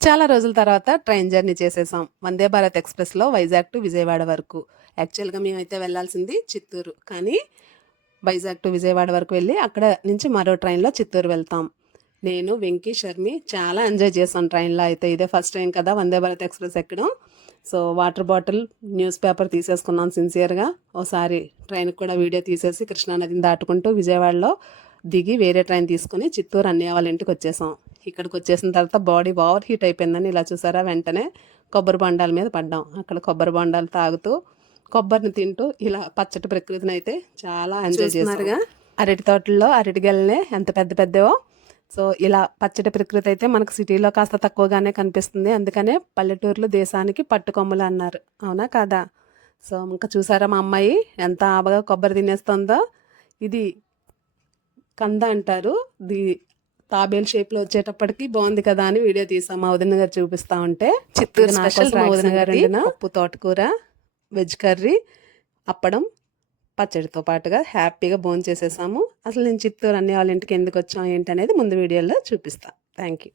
చాలా రోజుల తర్వాత ట్రైన్ జర్నీ చేసేసాం. వందే భారత్ ఎక్స్‌ప్రెస్‌లో వైజాగ్ టు విజయవాడ వరకు. యాక్చువల్‌గా మేమైతే వెళ్ళాల్సింది చిత్తూరు. కానీ వైజాగ్ టు విజయవాడ వరకు వెళ్ళి అక్కడ నుంచి మరో ట్రైన్‌లో చిత్తూరు వెళ్తాం. నేను, వెంకీ, షర్మి చాలా ఎంజాయ్ చేసాం ట్రైన్‌లో అయితే. ఇదే ఫస్ట్ టైం కదా వందే భారత్ ఎక్స్‌ప్రెస్ ఎక్కడం. So water bottle, news paper తీసేసుకున్నాం సిన్సియర్‌గా. ఓసారి ట్రైన్‌కి కూడా వీడియో తీసేసి కృష్ణానదిని దాటుకుంటూ విజయవాడలో దిగి వేరే ట్రైన్ తీసుకుని చిత్తూరు అన్నయ్య వాళ్ళ ఇంటికి వచ్చేసాం. ఇక్కడికి వచ్చేసిన తర్వాత బాడీ ఓవర్ హీట్ అయిపోయిందని ఇలా చూసారా వెంటనే కొబ్బరి బొండాల మీద పడ్డాం. అక్కడ కొబ్బరి బొండాలు తాగుతూ కొబ్బరిని తింటూ ఇలా పచ్చటి ప్రకృతిని అయితే చాలా ఎంజాయ్ చేస్తున్నారుగా. అరటి తోటల్లో అరటి గెలనే ఎంత పెద్ద పెద్దవో. సో ఇలా పచ్చటి ప్రకృతి అయితే మనకు సిటీలో కాస్త తక్కువగానే కనిపిస్తుంది. అందుకనే పల్లెటూర్లు దేశానికి పట్టుకొమ్మలు అన్నారు, అవునా కాదా? సో ఇంకా చూసారా మా అమ్మాయి ఎంత ఆబగా కొబ్బరి తినేస్తుందో. ఇది కంద అంటారు. తాబేల్ షేప్లో వచ్చేటప్పటికి బాగుంది కదా అని వీడియో తీసాం. మా వదిన గారు చూపిస్తా ఉంటే. చిత్తూరు స్పెషల్ మా వదిన గారు వండిన పప్పు, తోటకూర, వెజ్ కర్రీ, అప్పడం, పచ్చడితో పాటుగా హ్యాపీగా భోంచేసేసాము. అసలు నేను చిత్తూరు అన్నయ్య వాళ్ళ ఇంటికి ఎందుకు వచ్చాం ఏంటి అనేది ముందు వీడియోలో చూపిస్తాను. Thank you.